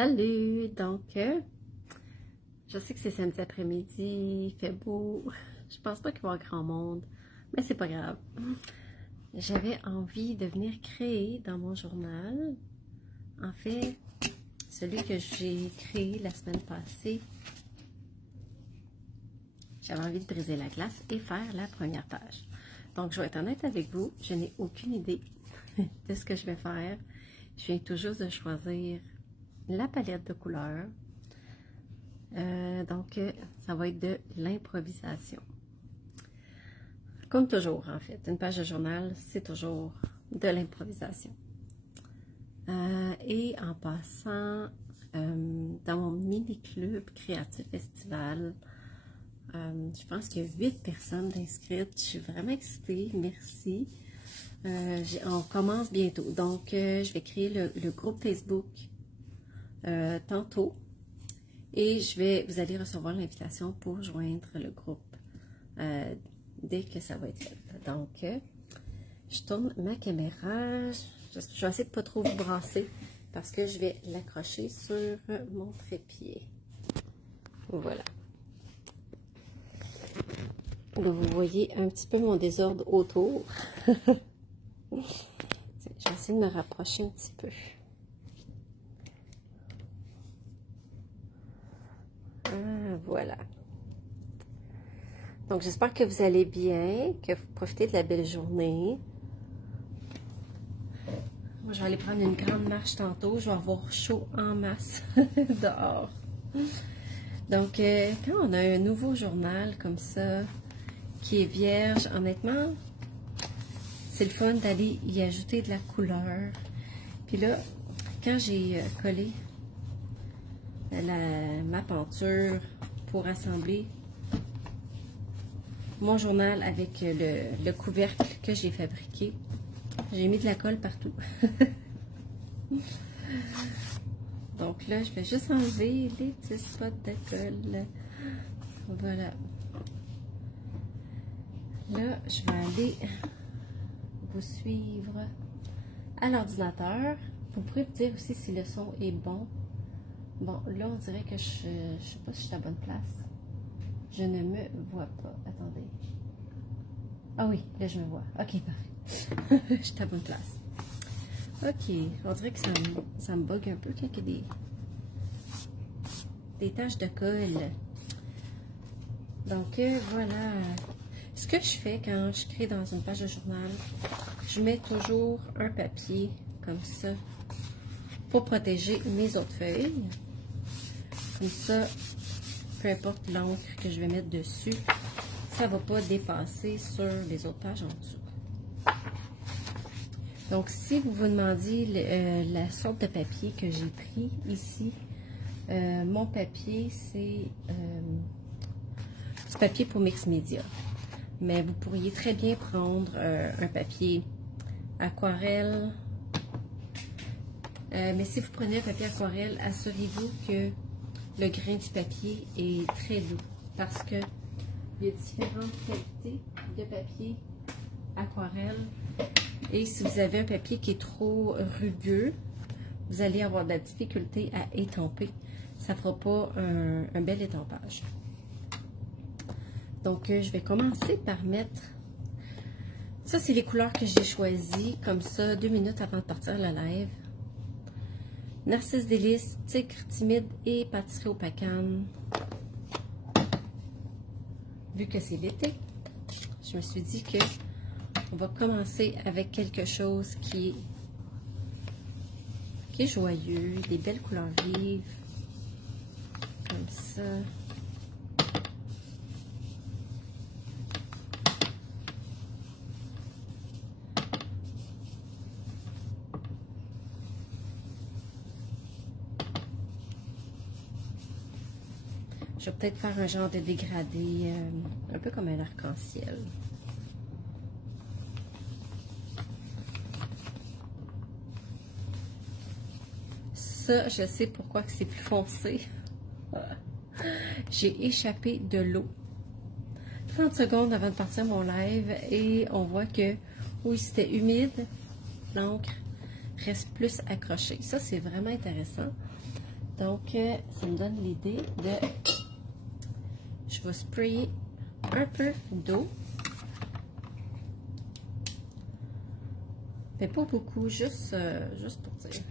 Salut! Donc, je sais que c'est samedi après-midi, il fait beau. Je pense pas qu'il va y avoir grand monde, mais c'est pas grave. J'avais envie de venir créer dans mon journal, en fait, celui que j'ai créé la semaine passée. J'avais envie de briser la glace et faire la première page. Donc, je vais être honnête avec vous, je n'ai aucune idée de ce que je vais faire. Je viens tout juste de choisir la palette de couleurs. Donc, ça va être de l'improvisation. Comme toujours, en fait. Une page de journal, c'est toujours de l'improvisation. Et en passant, dans mon mini-club créatif estival, je pense qu'il y a 8 personnes inscrites. Je suis vraiment excitée. Merci. On commence bientôt. Donc, je vais créer le groupe Facebook tantôt. Et vous allez recevoir l'invitation pour joindre le groupe dès que ça va être fait. Donc, je tourne ma caméra. Je vais essayer de ne pas trop vous brasser parce que je vais l'accrocher sur mon trépied. Voilà. Là, vous voyez un petit peu mon désordre autour. Je vais essayer de me rapprocher un petit peu. Voilà. Donc, j'espère que vous allez bien, que vous profitez de la belle journée. Moi, je vais aller prendre une grande marche tantôt. Je vais avoir chaud en masse dehors. Donc, quand on a un nouveau journal comme ça, qui est vierge, honnêtement, c'est le fun d'aller y ajouter de la couleur. Puis là, quand j'ai collé ma peinture pour assembler mon journal avec le couvercle que j'ai fabriqué, j'ai mis de la colle partout. Donc là, je vais juste enlever les petits spots de colle. Voilà. Là, je vais aller vous suivre à l'ordinateur. Vous pourrez me dire aussi si le son est bon. Bon, là, on dirait que je ne sais pas si je suis à la bonne place. Je ne me vois pas. Attendez. Ah oui, là, je me vois. OK, parfait. Je suis à la bonne place. OK, on dirait que ça me bug un peu quand il y a des taches de colle. Donc, voilà. Ce que je fais quand je crée dans une page de journal, je mets toujours un papier comme ça pour protéger mes autres feuilles. Comme ça, peu importe l'encre que je vais mettre dessus, ça ne va pas dépasser sur les autres pages en dessous. Donc, si vous vous demandiez la sorte de papier que j'ai pris ici, mon papier, c'est du papier pour mix média. Mais vous pourriez très bien prendre un papier aquarelle. Mais si vous prenez un papier aquarelle, assurez-vous que le grain du papier est très doux. Parce que il y a différentes qualités de papier aquarelle. Et si vous avez un papier qui est trop rugueux, vous allez avoir de la difficulté à étamper. Ça ne fera pas un bel étampage. Donc, je vais commencer par mettre... Ça, c'est les couleurs que j'ai choisies, comme ça, 2 minutes avant de partir à la live. Narcisse délice, tigre timide et pâtisserie au pacane. Vu que c'est l'été, je me suis dit que on va commencer avec quelque chose qui est joyeux, des belles couleurs vives, comme ça. Je vais peut-être faire un genre de dégradé, un peu comme un arc-en-ciel. Ça, je sais pourquoi c'est plus foncé. J'ai échappé de l'eau. 30 secondes avant de partir mon live et on voit que, oui, c'était humide, l'encre reste plus accrochée. Ça, c'est vraiment intéressant. Donc, ça me donne l'idée de... Je vais sprayer un peu d'eau. Mais pas beaucoup, juste pour dire.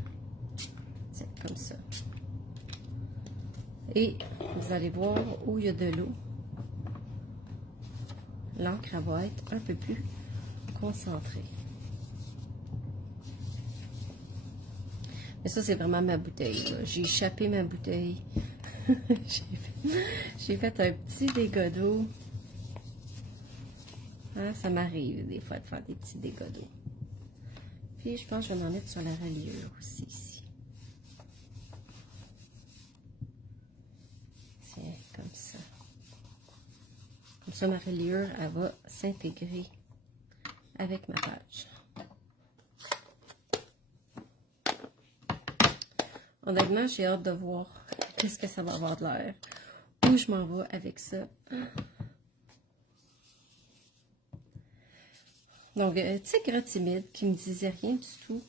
Tiens, comme ça. Et vous allez voir où il y a de l'eau. L'encre va être un peu plus concentrée. Mais ça, c'est vraiment ma bouteille. J'ai échappé ma bouteille. J'ai fait un petit dégât d'eau. Hein, ça m'arrive des fois de faire des petits dégâts d'eau. Puis, je pense que je vais m'en mettre sur la reliure aussi, ici. Tiens, comme ça. Comme ça, ma reliure, elle va s'intégrer avec ma page. Honnêtement, j'ai hâte de voir qu'est-ce que ça va avoir de l'air. Où je m'en vais avec ça. Donc, Tigre timide qui me disait rien du tout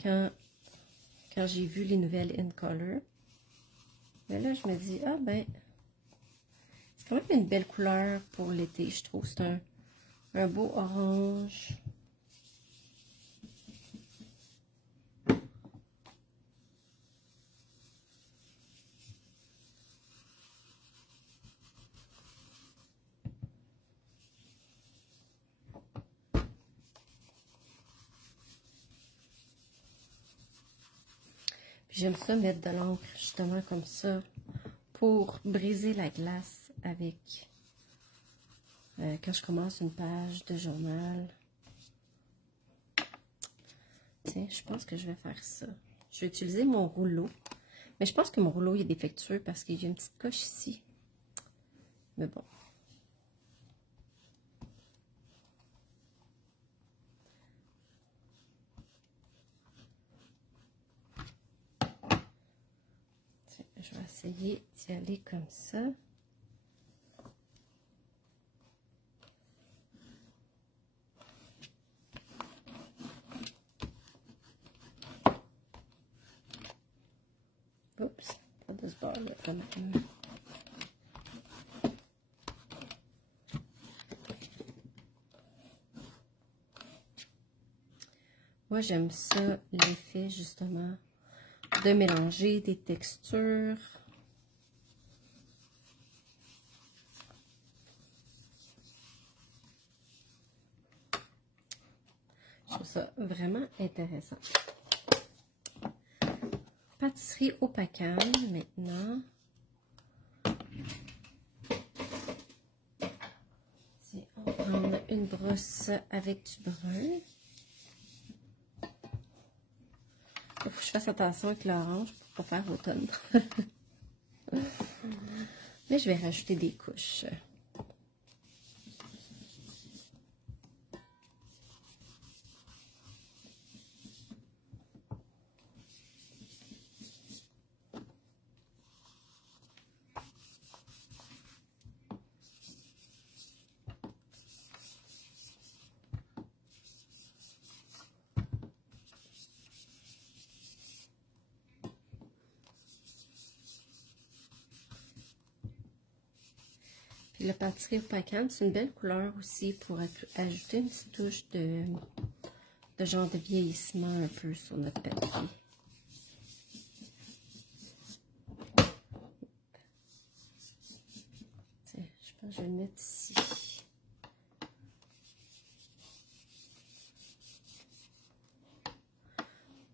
quand j'ai vu les nouvelles In Color. Mais là, je me dis, ah ben, c'est quand même une belle couleur pour l'été, je trouve. C'est un beau orange. J'aime ça mettre de l'encre justement comme ça pour briser la glace avec quand je commence une page de journal. Tiens, je pense que je vais faire ça. Je vais utiliser mon rouleau. Mais je pense que mon rouleau il est défectueux parce qu'il y a une petite coche ici. Mais bon. Je vais essayer d'y aller comme ça. Oups, pas de ce bord-là quand même. Moi, j'aime ça, l'effet justement de mélanger des textures. Je trouve ça vraiment intéressant. Pâtisserie au pacane maintenant. Tiens, on va prendre une brosse avec du brun. Il faut que je fasse attention avec l'orange pour ne pas faire automne. Mais je vais rajouter des couches. Puis le pâtisserie au pacane, c'est une belle couleur aussi pour ajouter une petite touche de genre de vieillissement un peu sur notre papier. Tiens, je pense que je vais le mettre ici.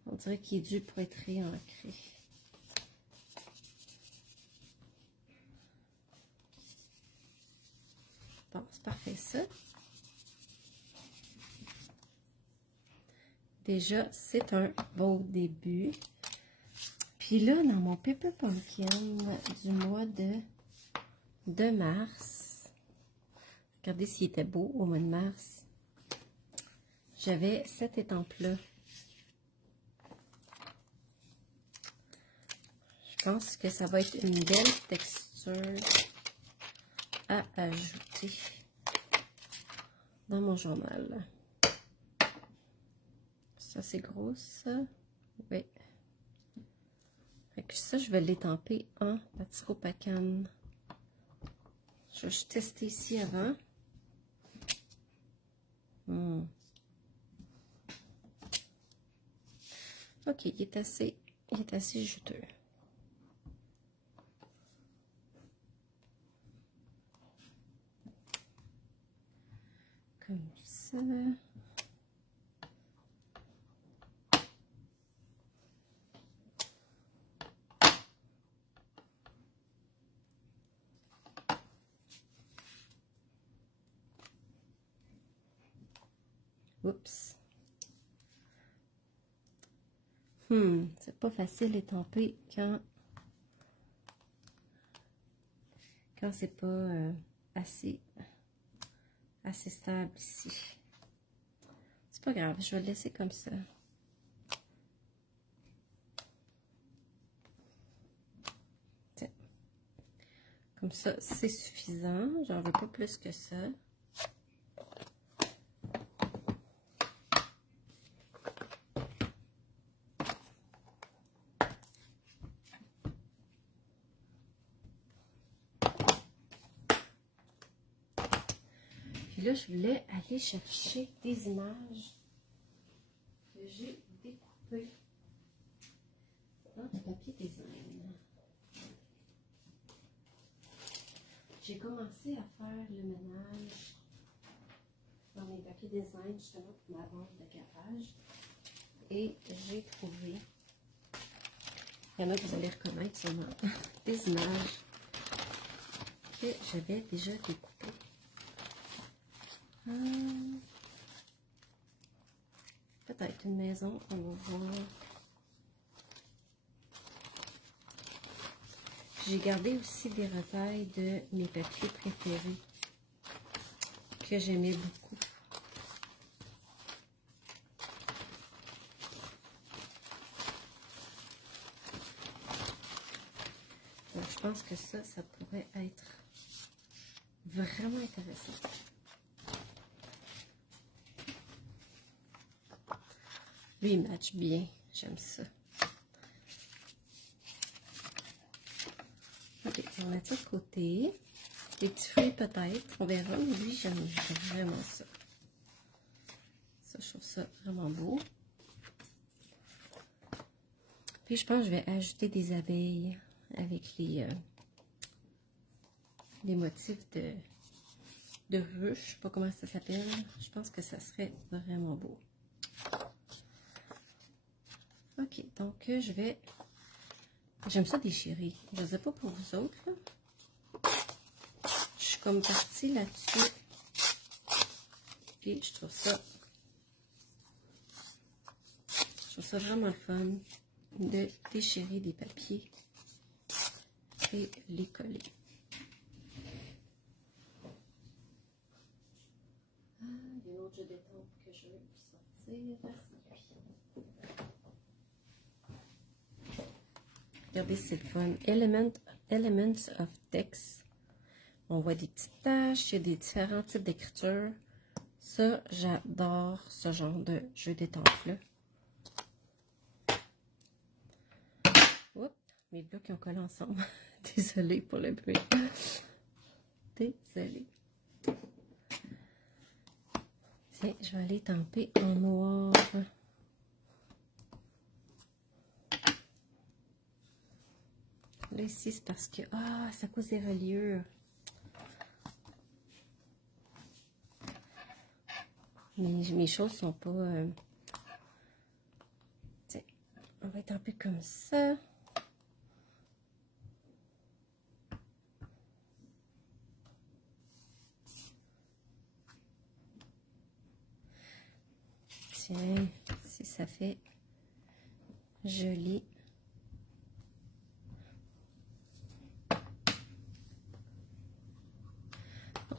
On dirait qu'il est dû pour être réancré. Bon, c'est parfait ça. Déjà, c'est un beau début. Puis là, dans mon Paper Pumpkin du mois de mars, regardez s'il était beau au mois de mars, j'avais cette étampe-là. Je pense que ça va être une belle texture à ajouter dans mon journal. Ça, c'est gros, ça. Oui. Fait Donc, ça, je vais l'étamper en pâtisserie pacane. Je vais juste tester ici avant. OK, il est assez juteux. Comme ça. Oups. C'est pas facile d'étamper quand c'est pas assez stable ici. C'est pas grave, je vais le laisser comme ça. Tiens. Comme ça, c'est suffisant. J'en veux pas plus que ça. Puis là, je voulais aller chercher des images que j'ai découpées dans du papier design. J'ai commencé à faire le ménage dans mes papiers design justement pour ma vente de garage. Et j'ai trouvé, il y en a que vous allez reconnaître sûrement, des images que j'avais déjà découpées. Peut-être une maison, on va voir. J'ai gardé aussi des retails de mes papiers préférés que j'aimais beaucoup. Donc, je pense que ça pourrait être vraiment intéressant. Lui, il match bien. J'aime ça. Ok, on va mettre ça de côté. Des petits fruits peut-être. On verra. Mais lui, j'aime vraiment ça. Ça, je trouve ça vraiment beau. Puis, je pense que je vais ajouter des abeilles avec les motifs de ruche. Je sais pas comment ça s'appelle. Je pense que ça serait vraiment beau. Ok, donc je vais... J'aime ça déchirer. Je ne sais pas pour vous autres, là. Je suis comme partie là-dessus. Puis je trouve ça vraiment le fun de déchirer des papiers et les coller. Ah, il y a un autre jeu d'étampe que je veux sortir. Regardez, c'est le fun. Elements of text. On voit des petites taches, il y a des différents types d'écriture. Ça, j'adore ce genre de jeu d'étampe-là. Oups, mes blocs qui ont collé ensemble. Désolée pour le bruit. Désolée. Tiens, je vais aller tamper en noir. Là, ici, c'est parce que... Ah, ça cause des reliures. Mes choses sont pas... Tiens, on va être un peu comme ça. Tiens, si ça fait joli.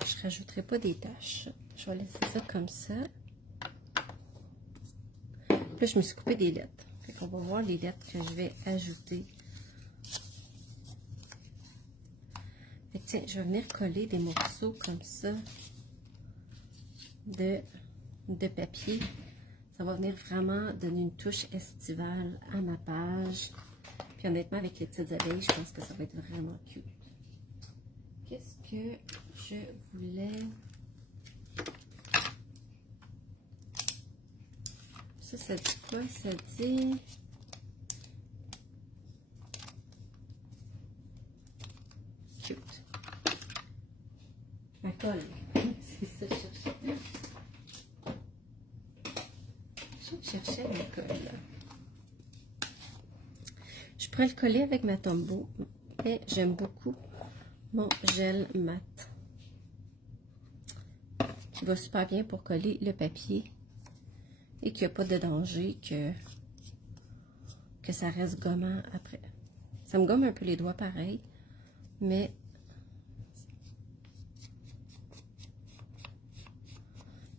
Je rajouterai pas des taches. Je vais laisser ça comme ça. Puis là, je me suis coupé des lettres. Fait qu'on va voir les lettres que je vais ajouter. Fait que tiens, je vais venir coller des morceaux comme ça de Ça va venir vraiment donner une touche estivale à ma page. Puis honnêtement, avec les petites abeilles, je pense que ça va être vraiment cute. Qu'est-ce que je voulais... Ça dit quoi? Ça dit... Cute. La colle. C'est ça que je cherchais. Je cherchais la colle. Je pourrais le coller avec ma Tombow. Et j'aime beaucoup mon gel mat. Qui va super bien pour coller le papier. Et qu'il n'y a pas de danger que ça reste gommant après. Ça me gomme un peu les doigts pareil, mais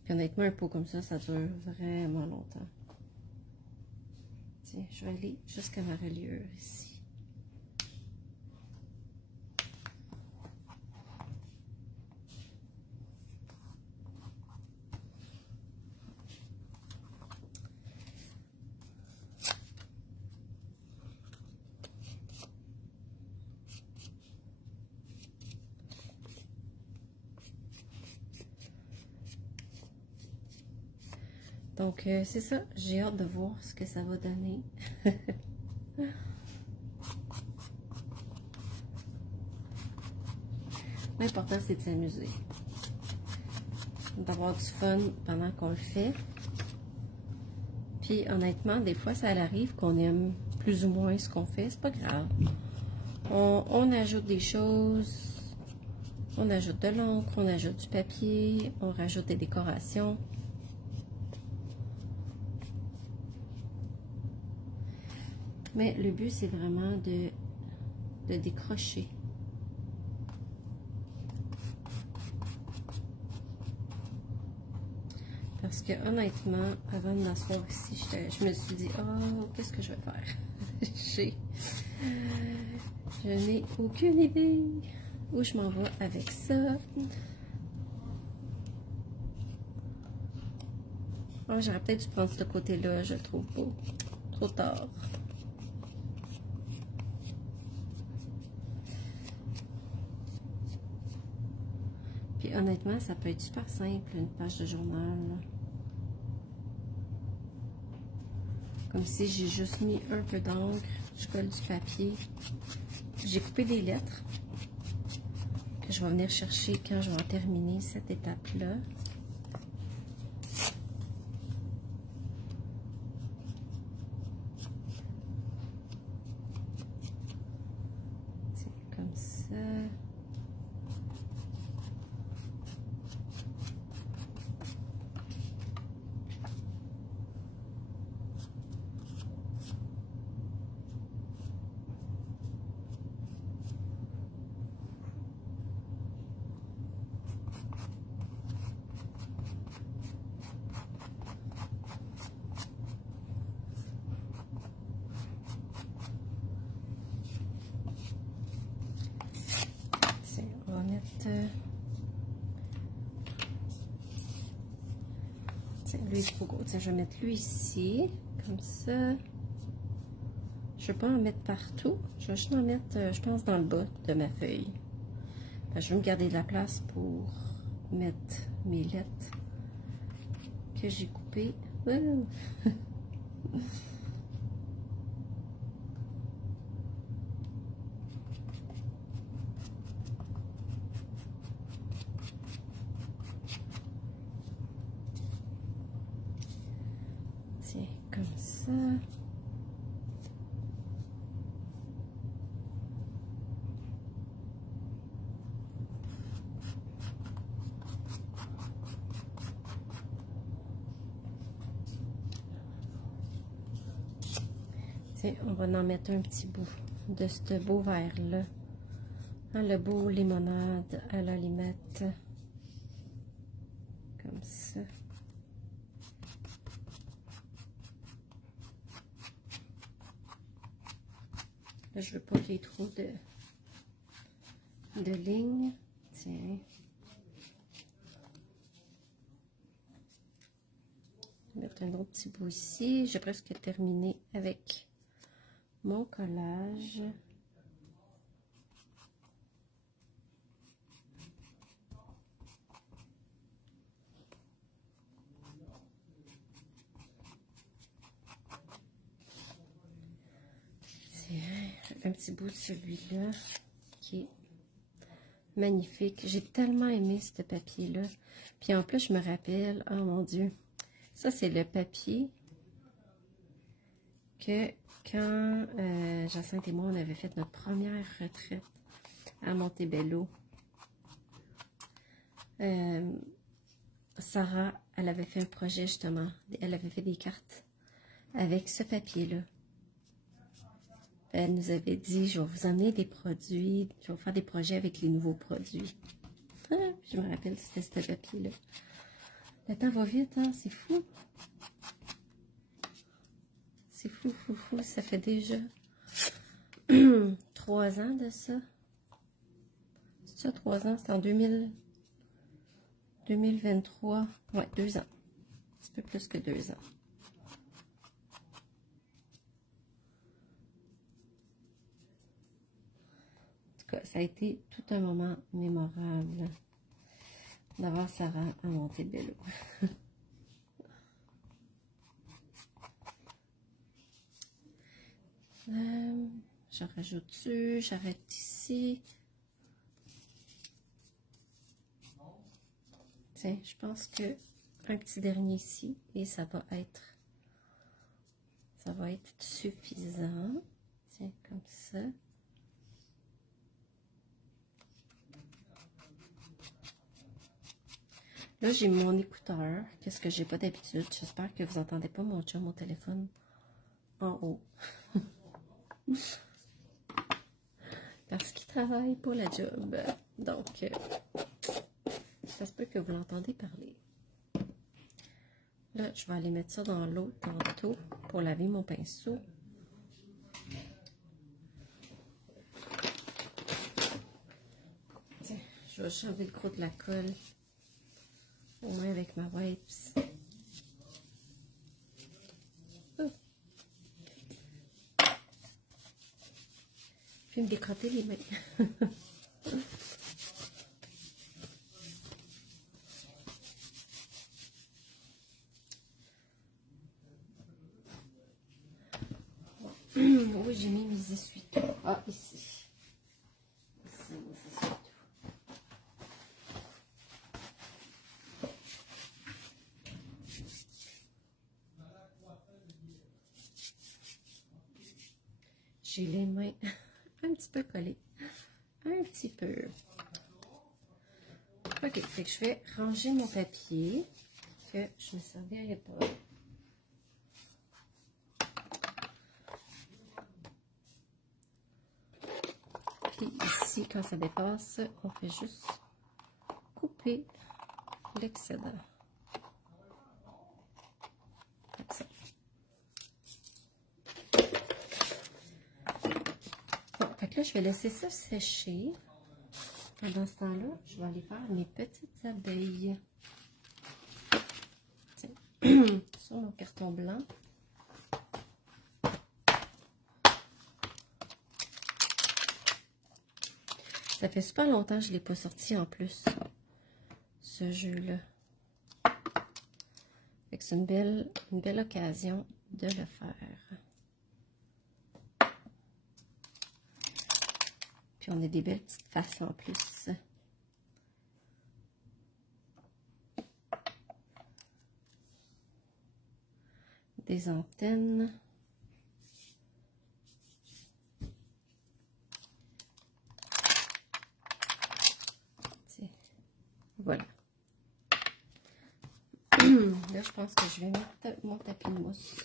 puis honnêtement, un pot comme ça dure vraiment longtemps. Tiens, je vais aller jusqu'à ma reliure ici. Donc, c'est ça. J'ai hâte de voir ce que ça va donner. L'important, c'est de s'amuser. D'avoir du fun pendant qu'on le fait. Puis, honnêtement, des fois, ça arrive qu'on aime plus ou moins ce qu'on fait. C'est pas grave. On ajoute des choses. On ajoute de l'encre, on ajoute du papier, on rajoute des décorations. Mais le but, c'est vraiment de décrocher. Parce que honnêtement, avant de m'asseoir ici, je me suis dit, oh, qu'est-ce que je vais faire? Je n'ai aucune idée où je m'en vais avec ça. Oh, j'aurais peut-être dû prendre ce côté-là, je le trouve beau. Trop tard. Puis honnêtement, ça peut être super simple, une page de journal. Comme si j'ai juste mis un peu d'encre, je colle du papier. J'ai coupé des lettres que je vais venir chercher quand je vais en terminer cette étape-là. C'est comme ça. On va mettre... Tiens, lui, il est trop gros. Tiens, je vais mettre lui ici, comme ça. Je ne vais pas en mettre partout. Je vais juste en mettre, je pense, dans le bas de ma feuille. Je vais me garder de la place pour mettre mes lettres que j'ai coupées. Tiens, comme ça. Tiens, on va en mettre un petit bout de ce beau verre-là. Hein, le beau limonade à la limette. Comme ça. Là, je veux pas qu'il y ait trop de lignes. Tiens. Je vais mettre un autre petit bout ici. J'ai presque terminé avec mon collage. C'est un petit bout de celui-là qui est magnifique. J'ai tellement aimé ce papier-là. Puis en plus, je me rappelle, oh mon Dieu, ça c'est le papier que quand Jacinthe et moi, on avait fait notre première retraite à Montebello. Sarah, elle avait fait un projet justement. Elle avait fait des cartes avec ce papier-là. Elle nous avait dit, je vais vous amener des produits, je vais faire des projets avec les nouveaux produits. Je me rappelle, c'était ce papier-là. Le temps va vite, hein? C'est fou. C'est fou, fou, fou. Ça fait déjà 3 ans de ça. C'est ça, 3 ans? C'est en 2023. Ouais, 2 ans. Un petit peu plus que 2 ans. Ça a été tout un moment mémorable d'avoir Sarah à Montebello. Je rajoute dessus, j'arrête ici. Tiens, je pense que un petit dernier ici et ça va être suffisant. Tiens, comme ça. Là, j'ai mon écouteur, qu'est-ce que j'ai pas d'habitude. J'espère que vous n'entendez pas mon chum au téléphone en haut. Parce qu'il travaille pour la job. Donc, ça se peut que vous l'entendez parler. Là, je vais aller mettre ça dans l'eau tantôt pour laver mon pinceau. Tiens, je vais changer le gros de la colle. Au moins avec ma wipes. Oh. Puis me décrotter les mains. Oui, j'ai mis mes essuie-tout. Ah, ici. Ici, mes essuie-tout. J'ai les mains un petit peu collées. Un petit peu. Ok, fait que je vais ranger mon papier que je ne servirai pas. Puis ici, quand ça dépasse, on fait juste couper l'excédent. Comme ça. Bon, fait que là, je vais laisser ça sécher. Pendant ce temps-là, je vais aller faire mes petites abeilles. Tiens, sur mon carton blanc. Ça fait super longtemps que je ne l'ai pas sorti en plus, ce jeu-là. C'est une belle occasion de le faire. Puis on a des belles petites faces en plus. Des antennes. Tiens. Voilà. Là, je pense que je vais mettre mon tapis de mousse.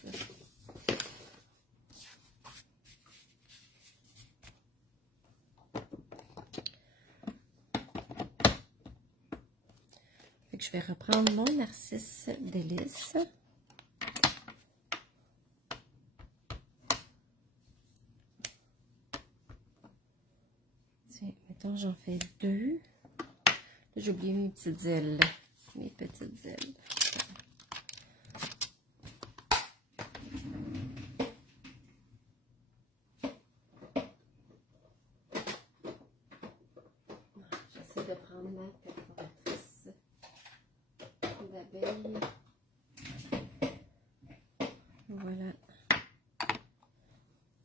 Fait que je vais reprendre mon narcisse délice. Tiens, mettons, j'en fais 2. J'ai oublié mes petites ailes. Mes petites ailes. de prendre ma perforatrice d'abeille. Voilà.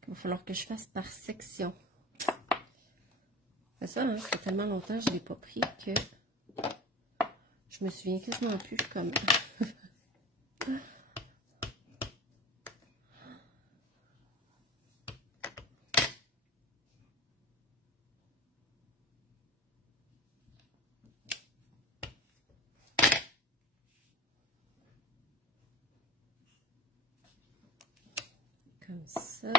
Il va falloir que je fasse par section. C'est ça, hein, ça fait tellement longtemps que je ne l'ai pas pris que je me souviens quasiment plus comment. Comme ça.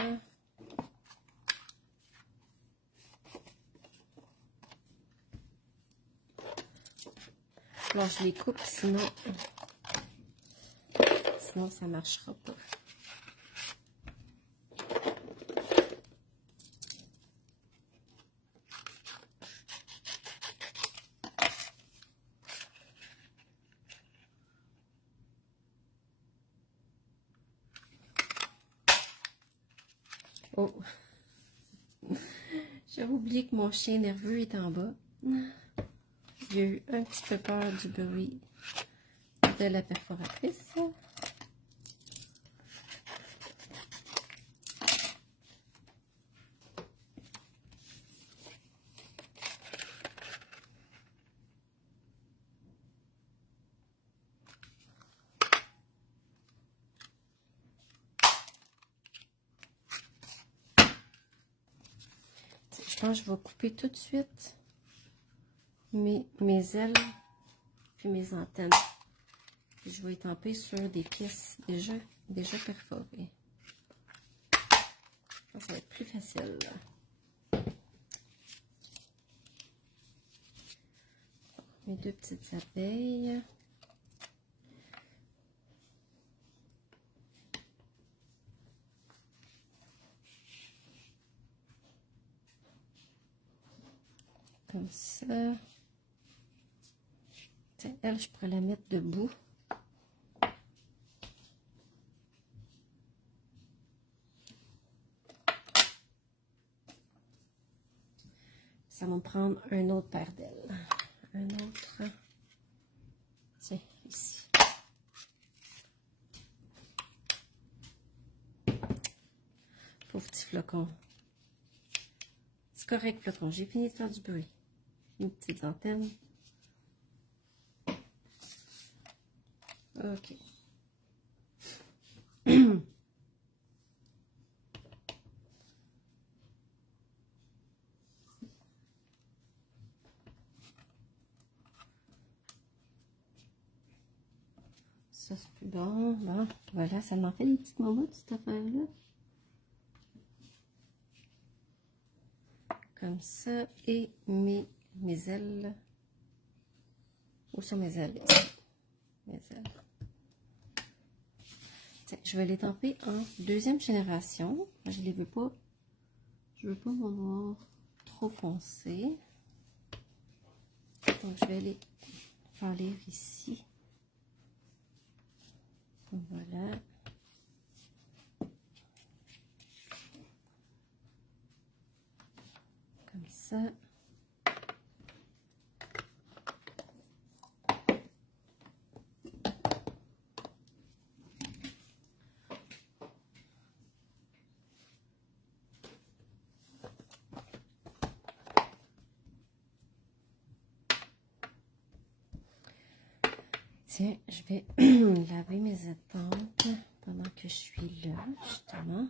Alors, je les coupe, sinon ça ne marchera pas. Oh! J'avais oublié que mon chien nerveux est en bas. J'ai eu un petit peu peur du bruit de la perforatrice. Je pense que je vais couper tout de suite mes ailes puis mes antennes. Puis je vais étamper sur des pièces déjà perforées. Ça va être plus facile. Mes deux petites abeilles. Comme ça. Tiens, elle, je pourrais la mettre debout. Ça va me prendre un autre paire d'ailes. Un autre. Tiens, ici. Pauvre petit flocon. C'est correct, flocon. J'ai fini de faire du bruit. Une petite antenne. Ok. Ça, c'est plus bon. Bon, voilà, ça m'en fait des petites momottes, cette affaire-là. Comme ça. Et mes ailes. Où sont mes ailes? Mes ailes. Tiens, je vais les tamper en deuxième génération. Je les veux pas. Je veux pas mon noir trop foncé. Donc, je vais les faire lire ici. Voilà. Comme ça. Tiens, je vais laver mes étampes pendant que je suis là, justement.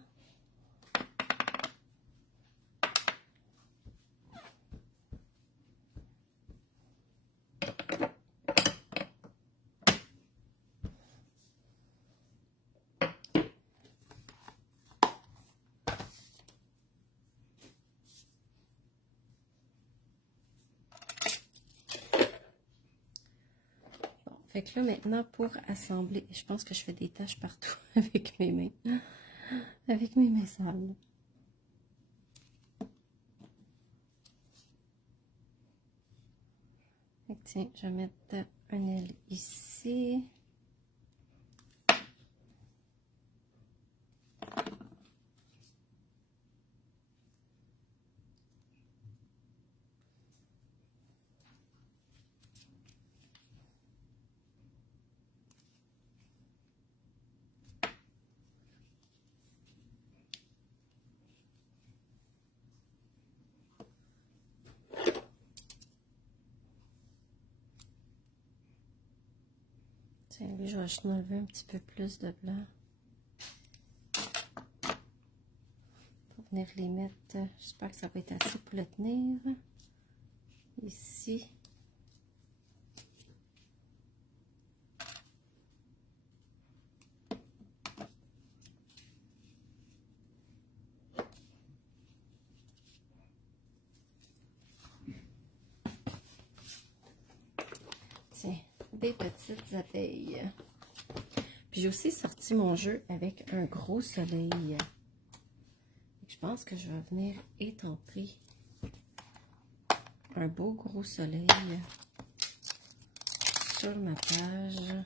Fait que là, maintenant, pour assembler, je pense que je fais des taches partout avec mes mains. Avec mes mains sales. Fait que tiens, je vais mettre un aile ici. Tiens, lui, je vais juste enlever un petit peu plus de blanc. Pour venir les mettre, j'espère que ça va être assez pour le tenir. Ici. Tiens, des petites abeilles. Puis j'ai aussi sorti mon jeu avec un gros soleil. Je pense que je vais venir étamper un beau gros soleil sur ma page.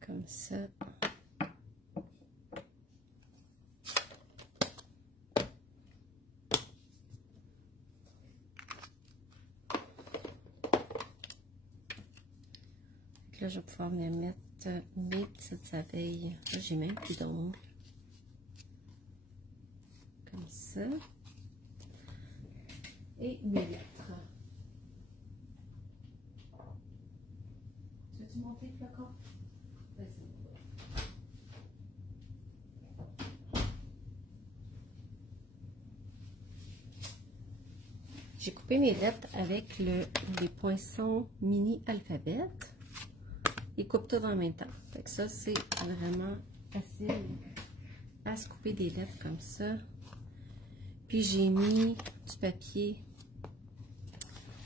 Comme ça. Là, je vais pouvoir venir mettre mes petites abeilles. Là, j'ai même plus d'ongles. Comme ça. Et mes lettres. Tu veux-tu monter le flacon? Vas-y. J'ai coupé mes lettres avec les poinçons mini alphabet. Ils coupent tout en même temps. Fait que ça, c'est vraiment facile à se couper des lettres comme ça. Puis j'ai mis du papier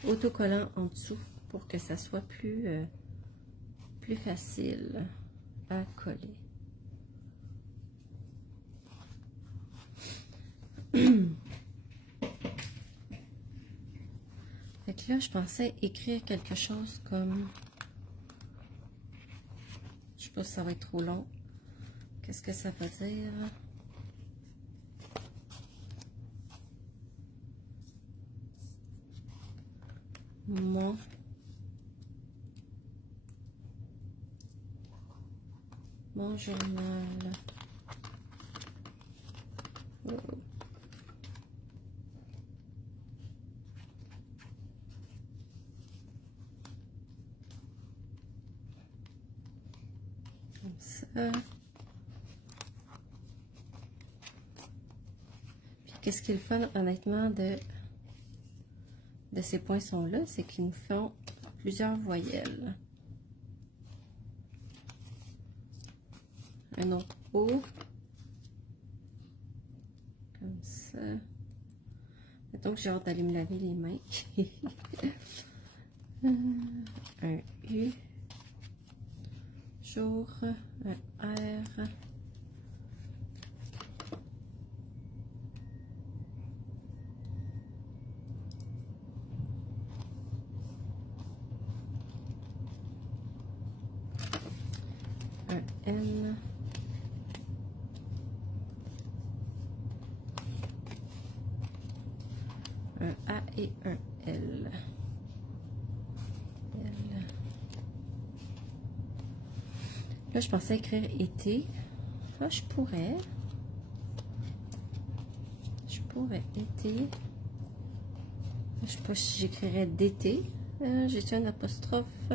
autocollant en dessous pour que ça soit plus facile à coller. Fait que là, je pensais écrire quelque chose comme... Je sais pas si ça va être trop long. Qu'est-ce que ça veut dire? Mon journal. Oh. Comme ça. Puis qu'est-ce qui est le fun, honnêtement, de ces poinçons-là, c'est qu'ils nous font plusieurs voyelles. Un autre haut. Comme ça. Donc, j'ai hâte d'aller me laver les mains. Un U. Jour. Un R. Un N. Un A et un L. Là, je pensais écrire été. Là, je pourrais été. Je sais pas si j'écrirais d'été. J'ai un apostrophe.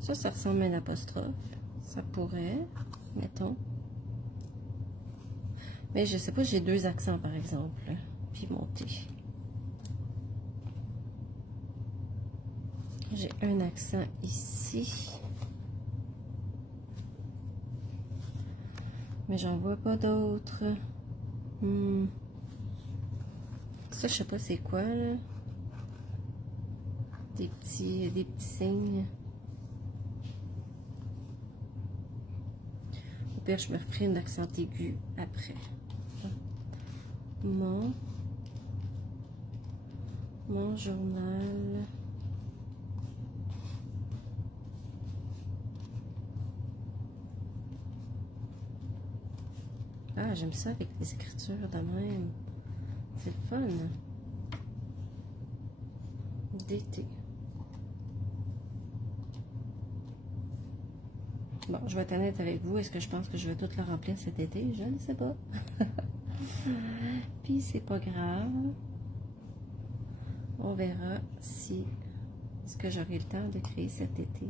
Ça ressemble à un apostrophe. Ça pourrait, mettons. Mais je sais pas, j'ai deux accents, par exemple. Puis monter. J'ai un accent ici. Mais j'en vois pas d'autres. Ça, je sais pas c'est quoi, là. Des petits signes. Au pire, je me referai un accent aigu après. Mon journal. Ah, j'aime ça avec les écritures de même. C'est le fun. D'été. Bon, je vais être honnête avec vous. Est-ce que je pense que je vais tout le remplir cet été? Je ne sais pas. Puis, c'est pas grave. On verra si est-ce que j'aurai le temps de créer cet été.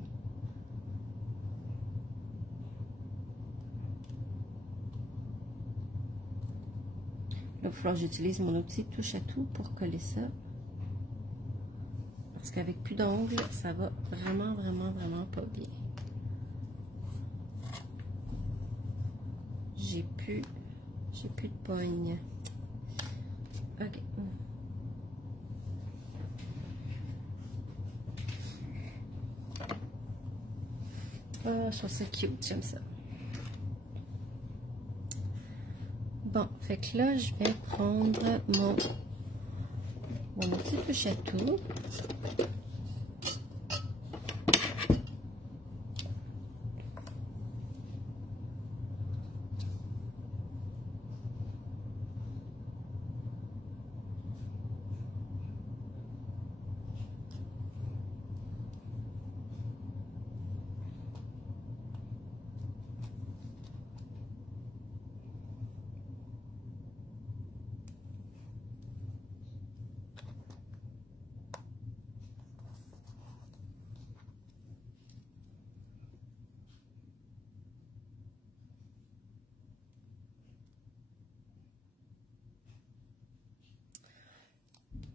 Là, il va falloir que j'utilise mon outil touche à tout pour coller ça. Parce qu'avec plus d'ongles, ça va vraiment, vraiment, vraiment pas bien. J'ai plus de poigne. Ok. Oh, je trouve ça cute, j'aime ça. Bon, fait que là, je vais prendre mon outil touche à tout.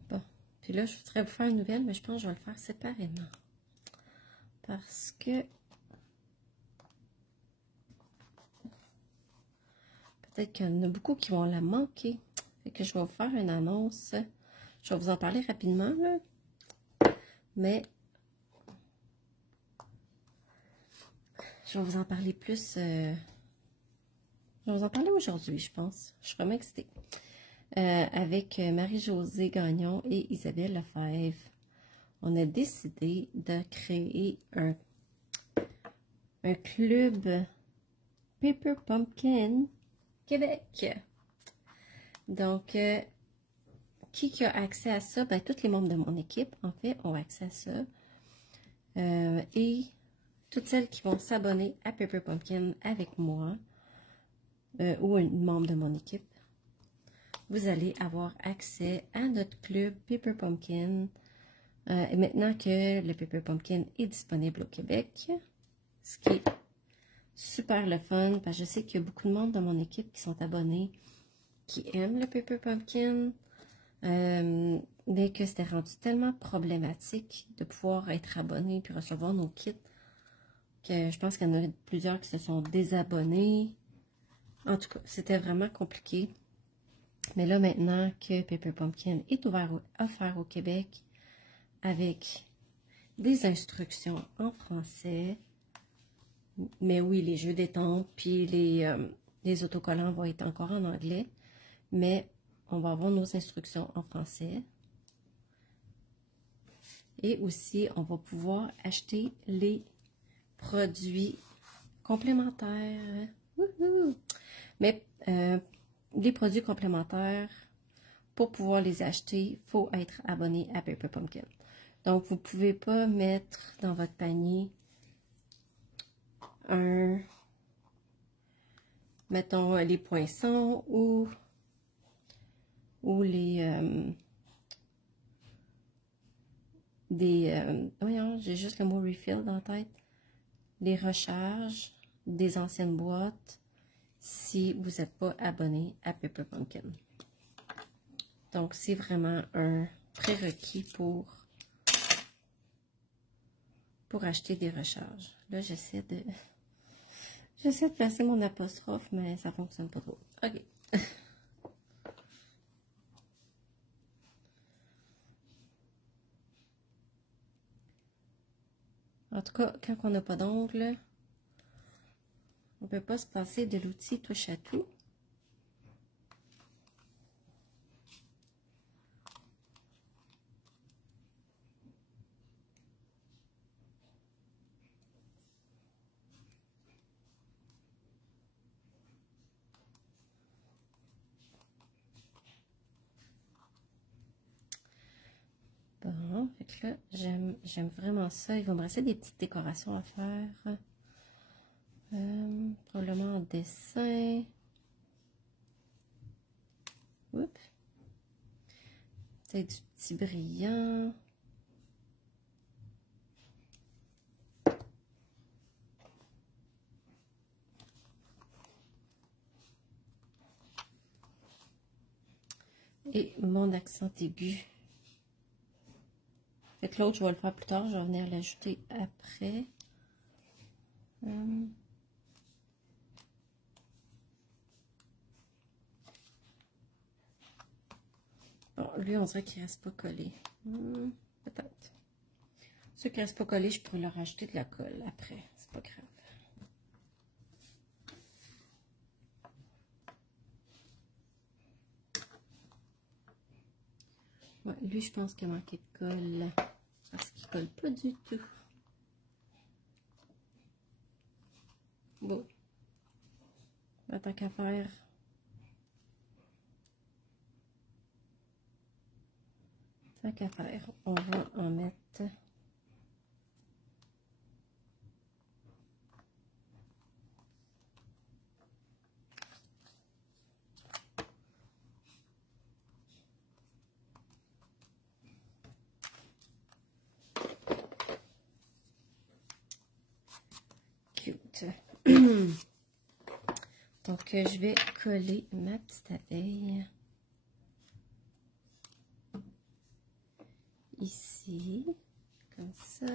Bon, puis là, je voudrais vous faire une nouvelle, mais je pense que je vais le faire séparément. Parce que peut-être qu'il y en a beaucoup qui vont la manquer. Fait que je vais vous faire une annonce. Je vais vous en parler rapidement, là. Mais je vais vous en parler plus. Je vais vous en parler aujourd'hui, je pense. Je suis vraiment excitée. Avec Marie-Josée Gagnon et Isabelle Lefebvre, on a décidé de créer un club Paper Pumpkin Québec. Donc, qui a accès à ça? Ben, tous les membres de mon équipe, en fait, ont accès à ça. Et toutes celles qui vont s'abonner à Paper Pumpkin avec moi, ou un membre de mon équipe, vous allez avoir accès à notre club Paper Pumpkin. Et maintenant que le Paper Pumpkin est disponible au Québec, ce qui est super le fun, parce que je sais qu'il y a beaucoup de monde dans mon équipe qui sont abonnés, qui aiment le Paper Pumpkin, mais que c'était rendu tellement problématique de pouvoir être abonné puis recevoir nos kits, que je pense qu'il y en a plusieurs qui se sont désabonnés. En tout cas, c'était vraiment compliqué. Mais là, maintenant que Paper Pumpkin est offert au Québec avec des instructions en français, mais oui, les jeux d'étampes puis les autocollants vont être encore en anglais, mais on va avoir nos instructions en français. Et aussi, on va pouvoir acheter les produits complémentaires. Wouhou! Mais les produits complémentaires, pour pouvoir les acheter, il faut être abonné à Paper Pumpkin. Donc, vous ne pouvez pas mettre dans votre panier mettons, les poinçons ou les... voyons, j'ai juste le mot refill dans la tête. Les recharges des anciennes boîtes si vous n'êtes pas abonné à Paper Pumpkin. Donc, c'est vraiment un prérequis pour acheter des recharges. Là, j'essaie de placer mon apostrophe, mais ça fonctionne pas trop. OK. En tout cas, quand on n'a pas d'ongles, on ne peut pas se passer de l'outil touche à tout. Bon, fait que là, j'aime vraiment ça. Il va me rester des petites décorations à faire. Probablement en dessin. Oups. Peut-être du petit brillant. Et mon accent aigu. Fait que l'autre, je vais le faire plus tard. Je vais venir l'ajouter après. Bon, lui, on dirait qu'il ne reste pas collé. Peut-être. Ceux qui ne restent pas collés, je pourrais leur rajouter de la colle après. C'est pas grave. Ouais, lui, je pense qu'il a manqué de colle. Parce qu'il ne colle pas du tout. Bon. Tant qu'à faire. Tant qu'à faire, on va en mettre. Cute. Donc, je vais coller ma petite abeille ici, comme ça.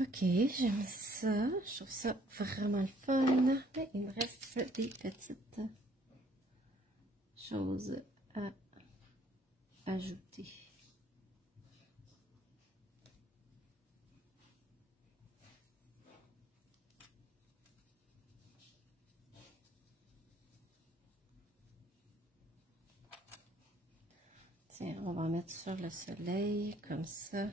Ok, j'aime ça. Je trouve ça vraiment le fun. Mais il me reste des petites choses à ajouter. Tiens, on va en mettre sur le soleil, comme ça.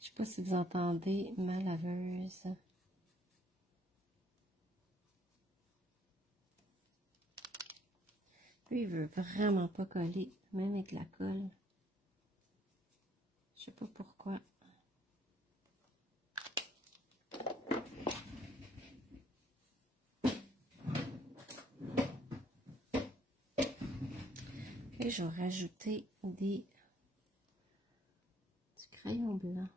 Je sais pas si vous entendez ma laveuse. Lui, il veut vraiment pas coller, même avec la colle. Je sais pas pourquoi. Et je vais rajouter du crayon blanc.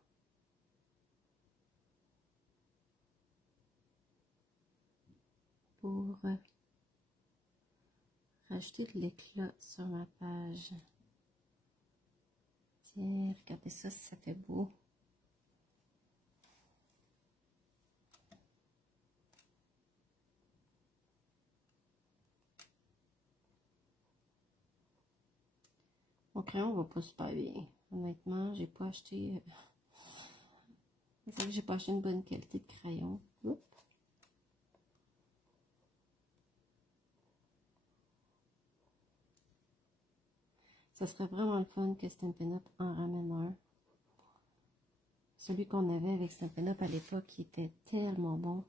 Pour rajouter de l'éclat sur ma page. Tiens, regardez ça, ça fait beau. Mon crayon va pas super bien. Honnêtement, j'ai pas acheté. C'est vrai que j'ai pas acheté une bonne qualité de crayon. Oups. Ça serait vraiment le fun que Stampin' Up en ramène un. Celui qu'on avait avec Stampin' Up à l'époque, il était tellement bon.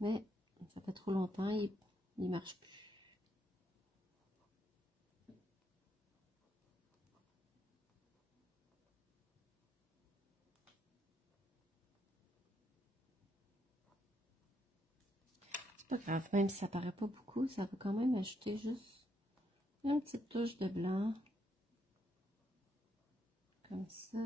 Mais ça fait trop longtemps, il marche plus. C'est pas grave, même si ça paraît pas beaucoup, ça va quand même ajouter juste une petite touche de blanc. Comme ça.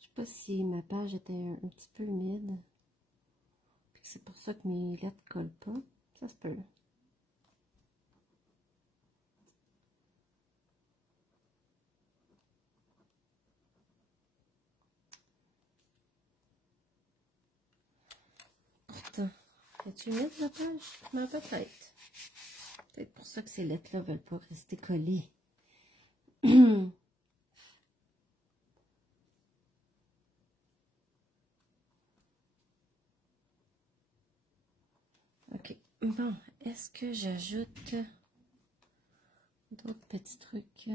Je sais pas si ma page était un petit peu humide. C'est pour ça que mes lettres collent pas. Ça se peut. Attends, as-tu lettre la page? Mais peut-être. Peut-être pour ça que ces lettres-là ne veulent pas rester collées. OK. Bon, est-ce que j'ajoute d'autres petits trucs?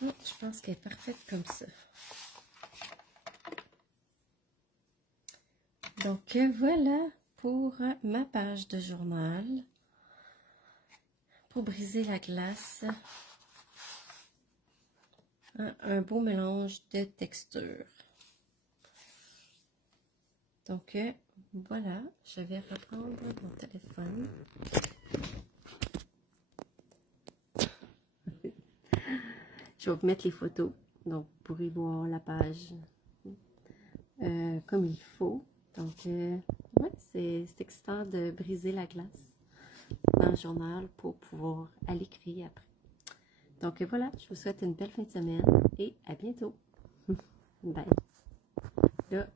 Je pense qu'elle est parfaite comme ça. Donc, voilà pour ma page de journal. Pour briser la glace. Un beau mélange de textures. Donc, voilà. Je vais reprendre mon téléphone. Je vais vous mettre les photos. Donc, vous pourrez voir la page comme il faut. Donc, ouais, c'est excitant de briser la glace dans le journal pour pouvoir aller écrire après. Donc, voilà, je vous souhaite une belle fin de semaine et à bientôt. Bye. Là,